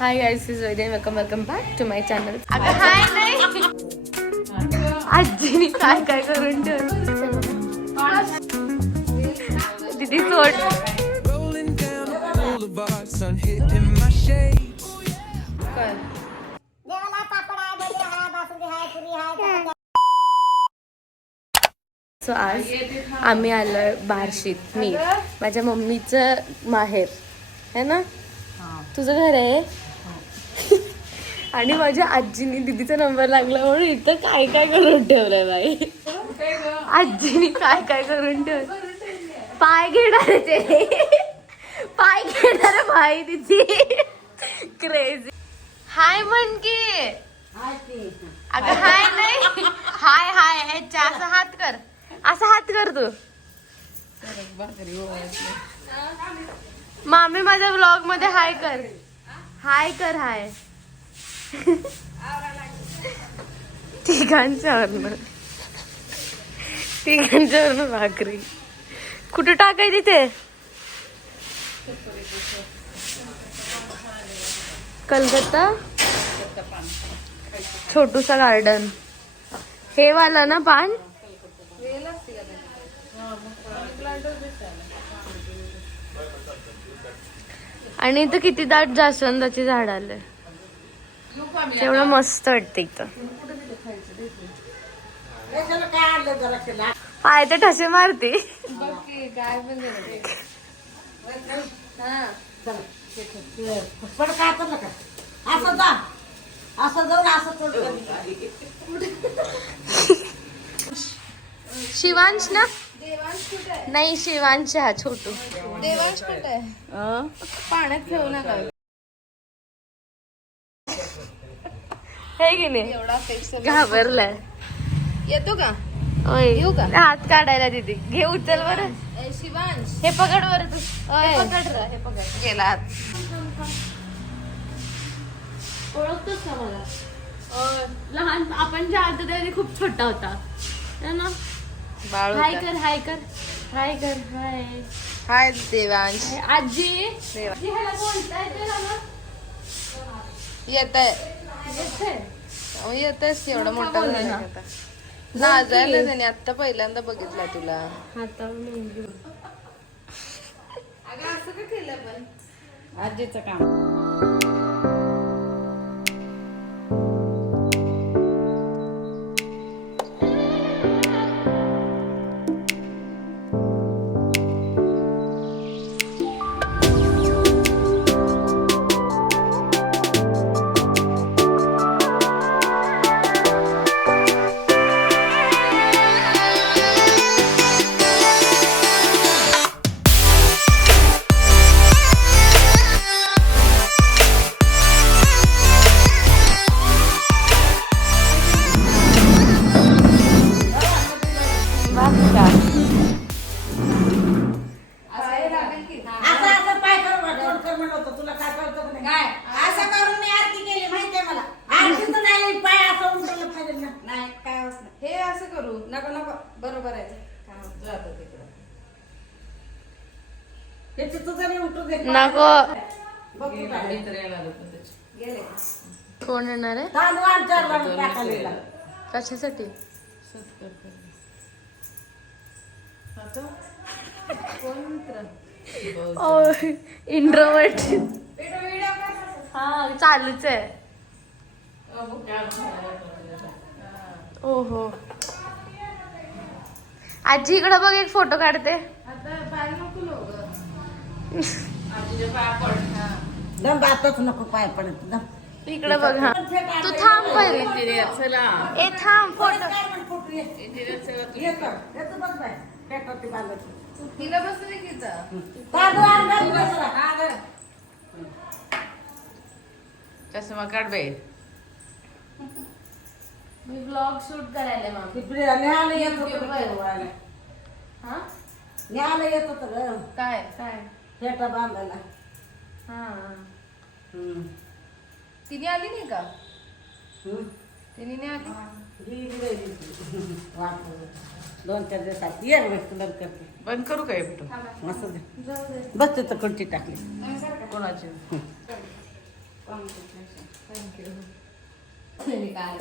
High guys, is very welcome back to my channel. अगं हाय नाही, आजीनी काय काय करून ठेवलं. दीदी सोड. सो आज आम्ही आलोय बार्शीत. मी माझ्या मम्मीचं माहेर है ना, तुझं घर आहे. आणि माझ्या आजीनी दीदीचा नंबर लागला म्हणून इथं काय काय करून ठेवलंय बाई. आजीनी काय काय करून ठेवलं. पाय घेणार ते, पाय घेणार भाई दीदी. क्रेझी. हाय म्हण की. अगं हाय नाही, हाय हाय ह्याच्या असं हात कर, असा हात कर तू. मामी माझ्या व्लॉग मध्ये हाय कर, हाय कर, हाय. तिघांच्यावरनं भाकरी कुठे टाकाय तिथे. कलकत्ता छोटूसा गार्डन हे वाला ना पान. आणि इथं किती दाट जास्वंदाची झाड आले. तेवढं मस्त वाटतं इथं. पाय तर ठसे मारते. शिवांश ना, नाही शिवांश हा छोटू. देवांश कुठे आहे. पाण्यात ठेवू नका हे की नाही. एवढा घाबरलाय. येतो का. येऊ का. हात काढायला दीदी घे, उचल बरं. शिवांश हे पकड बरं तू. हे पकड गेला हात. ओळखतोस का मला. लहान आपण जे आलतो त्यावेळी खूप छोटा होता ना. हाय कर, हाय कर, हाय कर, हाय हाय देवांश. आजी ह्याला बोलता येते ना मग. येतच एवढा मोठा नाचायला त्याने आता पहिल्यांदा बघितला तुला. असं का केलं पण आजीचं काम. नको. कोण येणार आहे. कशासाठी. इंट्रोवर्ट. हा चालूच आहे. ओहो आजी इकडं बघ, एक फोटो काढते. नको पाय पडत. इकडे बघ. हा तू थांब पहिले. ए थांब फोटो. चष्मा काढ बाई. मी ब्लॉग शूट करायला मग. येत होत काय काय फेटा बांधायला. हा तिने आली नाही का. तिने नाही आली. 2-4 दिवसात ये करते. बंद करू काय मस्त बस तिथं कोणती टाकली कोणाची. काय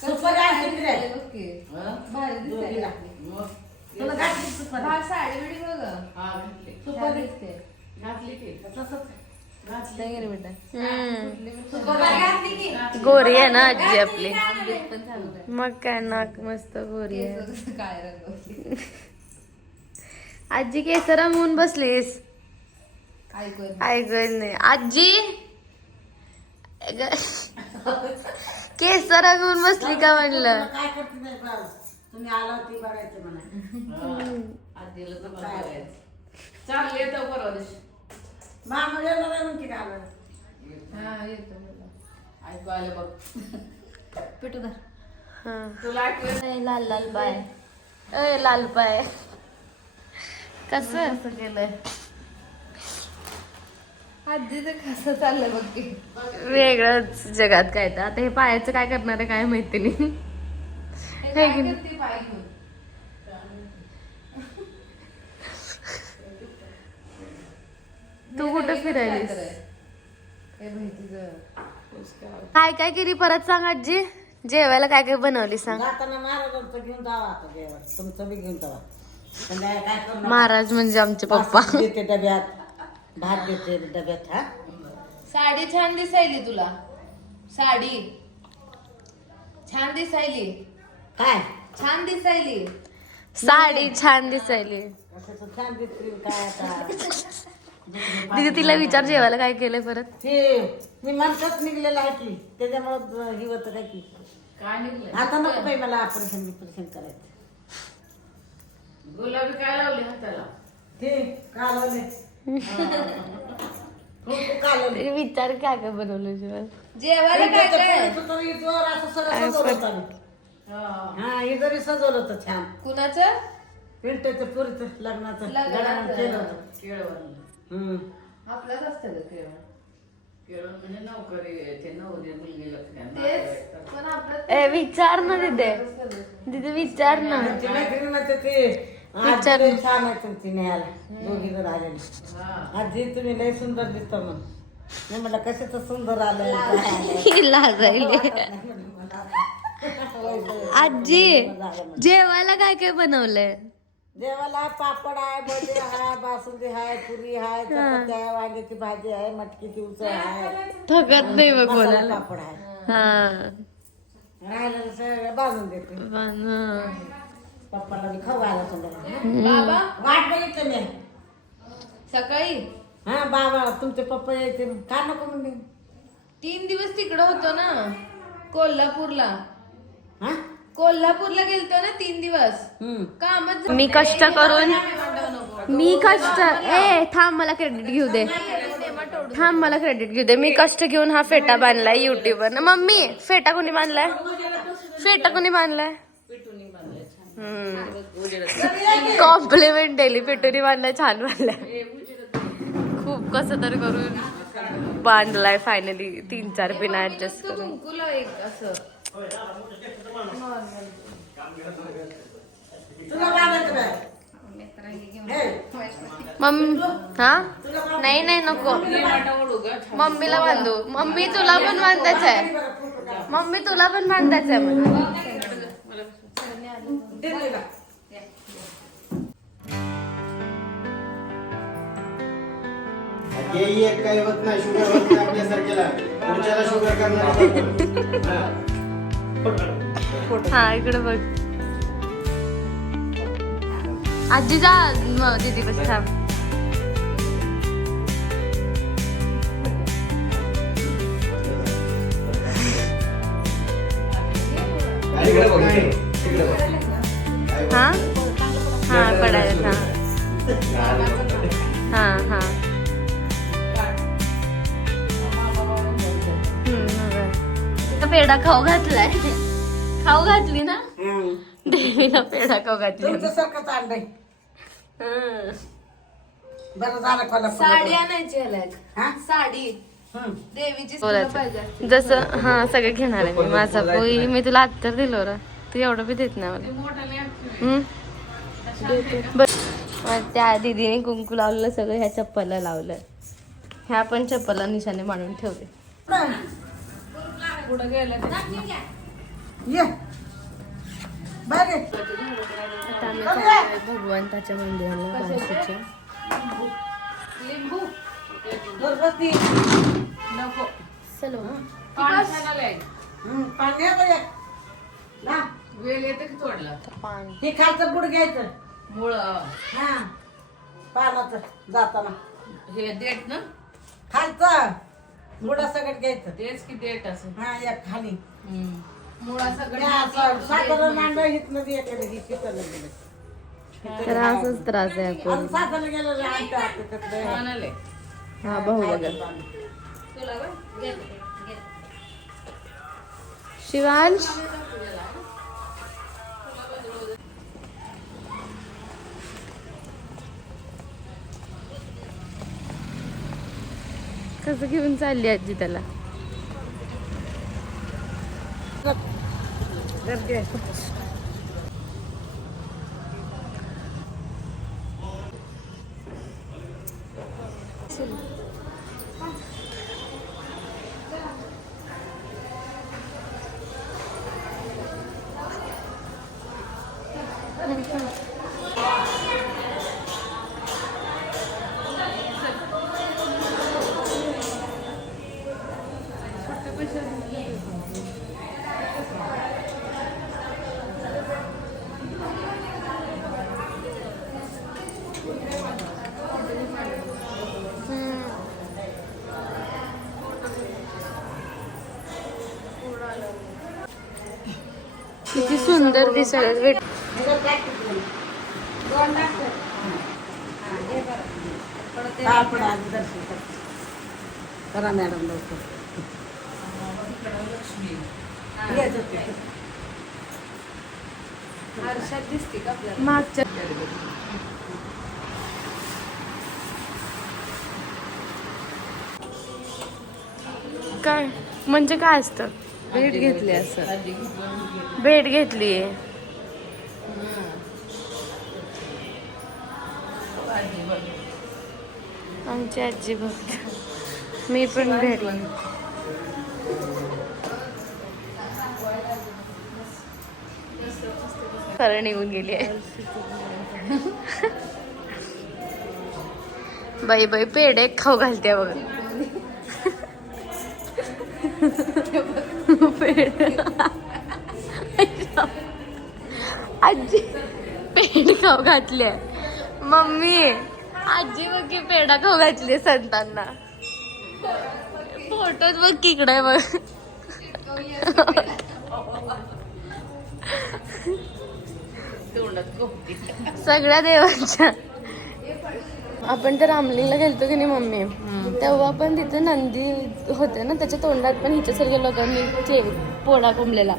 सुपारी आहे तिकडे. ओके हं? भारी दोघीला. दिसते मग तुला घातली सुपारी? साडी बिडी बघ हा, घातली. सुपारी सुपारी दिसते घातली की तसंच आहे. घातली. नाही गेली बेटा सुपारी घातली की. गोरी आहे ना आजी आपली मग काय नाक मस्त गोरी आहे काय आजी केसरा म्हणून बसलीस ऐकल नाही आजी केसरा घेऊन बसली का म्हणलं तुला काय करते नाही बाळ. तुम्ही आला ती बघायचं म्हणा. आजीला तर बघायचं. चालले येतो परवा दिवशी. मामा येणार आहे म्हणते का आलं? हा येतो मला. ऐकू आलं बघ. पिटू धर हा तुला आठवण ए, लाल लाल पाय ए लाल पाय कसं केलंय आजीचं कसं चाललंय बघ की. वेगळंच जगात काय तर आता हे पायाचं काय करणार आहे काय माहिती नाही हे हे काय की नाही? करते पाय घेऊन? तू कुठं फिरायलीस हे माहितीचं. काय काय केली परत सांग आजी जेवायला काय काय बनवली सांग जाताना महाराजांचं घेऊन जावा आता जेवण. तुमचं बी घेऊन जावा. संध्याकाळी काय करू नका. महाराज म्हणजे आमचे पप्पा बासुंदी देते डब्यात, भात देते डब्यात. हा साडी छान दिसायली तुला. साडी छान दिसायली. काय छान दिसायली. साडी छान दिसायली असं छान दिसतील काय आता. दीदी तिला विचार जेवायला काय केलंय परत ते मी मनकाच निघलेलं आहे की त्याच्यामुळं ही होतं काय की काय निघलं? आता नको बाई मला ऑपरेशन करायचं. गुलाबी काय लावली हाताला? ते कालवले. खूप कालवले. विचार काय काय बनवलं जेवण जेवायला काय काय? इथवर असं सगळं सजवलं होतं आम्ही. हा हे जरी सजवलं होतं छान. कुणाचं? पिंट्याचं पुरीचं लग्नाचं गडानं केलं होतं. केळवण. हम्म. आपलंच असतं ग केळवण. केवळ म्हणजे नोकरी ते नवरी मुलगी लग्न तेच पण आपलं ए विचार ना दीदी दीदी विचार ना त्यांची मैत्रीण म्हणते ते विचार. आजी लय छान आहे तुमची न्यायला दोघी जर आलेली. आजी तुम्ही लय सुंदर दिसता म्हणून मी म्हटलं कशाचं सुंदर आलंय काय आलंय. लाजायली आजी जेवायला काय काय बनवलंय जेवायला पापड आहे भजे आहे बासुंदी आहे पुरी आहे चपाती आहे वांग्याची भाजी आहे मटकीची उसळ आहे थकत नाही बघ मसाला बोलायला पापड आहे हा राहिलेलं सगळं बांधून देते पण पप्पाला मी खाऊ घाला संध्याकाळी. बाबा वाट बघितलं मी सकाळी हा बाबा तुमचे पप्पा यायचे का नको म्हणले 3 दिवस तिकडं होतो ना कोल्हापूरला. हा कोल्हापूरला गेलतो ना 3 दिवस. हम्म कामच मी कष्ट करून मी कष्ट ए थांब मला क्रेडिट घेऊ दे थांब मला क्रेडिट घेऊ दे मी कष्ट घेऊन हा फेटा बांधलाय युट्यूब वर मम्मी फेटा कोणी बांधलाय फेटा कोणी बांधलाय कॉम्प्लिमेंट दिली पेटुनी बांधलाय छान बांधलाय खूप कसं तर करून बांधलाय फायनली 3-4 पिना ऍडजस्ट करून कुंकुला एक असं तुला बांधायचं बाय. हे, मम्मी हा नाही नाही नको मम्मीला बांधू मम्मी तुला पण बांधायचं आहे मम्मी तुला पण बांधायचं आहे मला दिल्लीला. हे एक काही होत नाही शुगर होत नाही आपल्यासारख्याला पुढच्याला शुगर करणार हा इकडे बघ आजी जा मग दीदी पाशी थांब हा हा पडायला हा हा पेढा खाऊ घातलाय खाऊ घातली ना हम्म. देवीला पेढा खाऊ घातली तुमच्यासारखंच आणलंय. बरं झालं कोल्हापूर. साडी आणायची ह्याला. हा? साडी हम्म. देवीची तुला पाहिजे असते. जसं हा सगळं घेणार आहे मी माझा पोई मी तुला अत्तर दिलो रा तू एवढं बी देत नाही मला बस त्या दीदीने कुंकू लावलेलं सगळं ह्या चप्पलला लावलं ह्या पण चप्पला निशाने मांडून ठेवले. ये बाहेर ये. आता आम्ही चाललोय भगवंताच्या मंदिराला बार्शीच्या. घरगुती. चलो. पाणी आहे का एक? ना, वेल येते की तोडला पान. हे खालचं बुड घ्यायचं. मुळ हा पानाचं जाताना हे देठ ना खालचं बुडा सगळं घ्यायचं. तेच की देठ असं हा एक खाली मुळा साखर नांड हितनं एकडे ही शिकवलं गेलं. तर असंच त्रास आहे आपण. आणि साखर गेलं आमच्या हातात आणाले हा भाऊ बघा. शिवांश कसं घेऊन चालली आजी त्याला. गर्दी आहे. किती सुंदर दिसायला भेट. करा मॅडम लवकर. आरशात दिसते का आपल्याला? मागच्या काय म्हणजे काय असतं? भेट घेतली असं. भेट घेतलीये. आमची आजी बघ. मी पण भेट खरं निघून गेली आहे. बाई बाई पेढे खाऊ घालते बघ. आजी पेढ खाऊ घातले. मम्मी आजी बघ की पेढा खाऊ घातली संतांना. फोटोत बघ की इकडे बघ. सगळ्या देवांच्या. आपण तर रामलीला गेलतो की नाही मम्मी, तेव्हा पण तिथे नंदी होते ना, त्याच्या तोंडात पण हिच्यासारख्या लोकांनी पोळा कोंबलेला,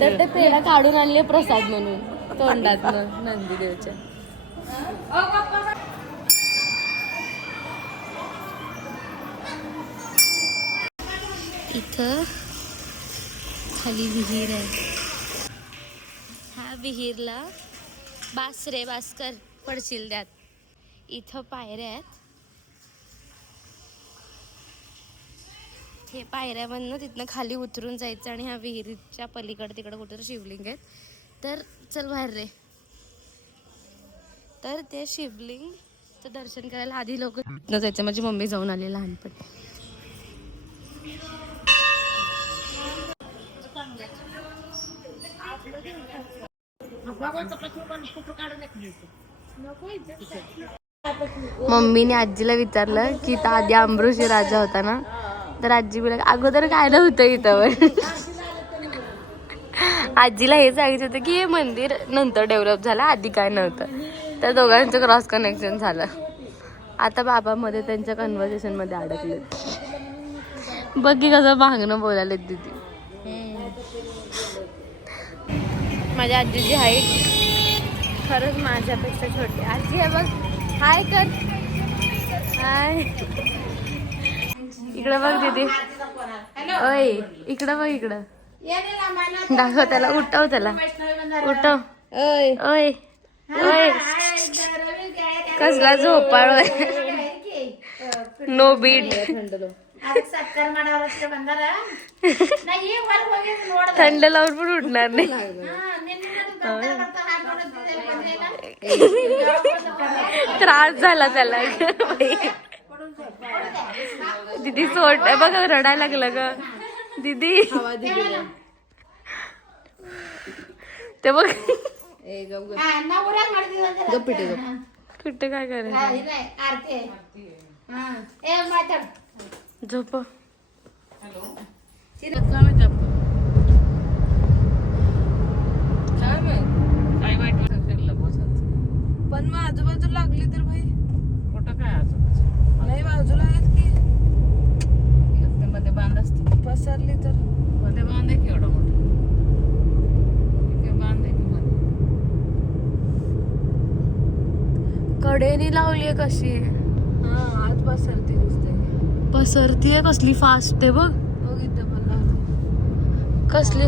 तर ते पेढा काढून आणले प्रसाद म्हणून तोंडात नंदी देवच्या. इथं खाली विहीर आहे. ह्या विहीरला बास रे बास्कर पडशील द्यात. इथं पायऱ्या आहेत. हे पायऱ्यामधनं तिथनं खाली उतरून जायचं आणि ह्या विहिरीच्या पलीकडे तिकडे कुठे शिवलिंग आहेत. तर चल बाहेर रे. तर ते शिवलिंगचं दर्शन करायला आधी लोक न जायचं. माझी मम्मी जाऊन आली लहानपणी. मम्मीने आजीला विचारलं की इथं आधी अमृषी राजा होता ना, तर आजी बोला अगोदर काय नव्हतं इथं. आजीला हे सांगायचं होतं की हे मंदिर नंतर डेव्हलप झालं, आधी काय नव्हतं. तर दोघांचं क्रॉस कनेक्शन झालं. आता बाबा मध्ये त्यांच्या कन्व्हर्सेशन मध्ये अडकले. बघ की कसं भांगणं बोलायला दीदी. माझ्या आजीची हाईट खरंच माझ्यापेक्षा छोटी. आजी आहे बघ. हाय कर. हाय. इकडं बघ दीदी. ओय इकडं बघ. इकडं दाखव त्याला. उठव त्याला. उठव. ओय ओय ओय. कसला झोपाळ. नो बीट थंड लावून पण उठणार नाही. त्रास झाला त्याला. दीदी सोड बघ रडायला लागलं ग दीदी. ते बघ कुठे काय करायचं. झोप. काय वाईट वाटलं बसायचं. पण मग आजूबाजूला लागली तर भाई कुठं काय असं नाही बाजूला आहेत की मध्ये बांध असते. पसरली तर मध्ये बांध आहे की एवढा मोठा. बांध आहे की मध्ये. कडेनी लावलीये कशी. हा आज पसरती दिसते. पसरतीये कसली फास्ट आहे बघ. बघ इथं पण लागली. कसली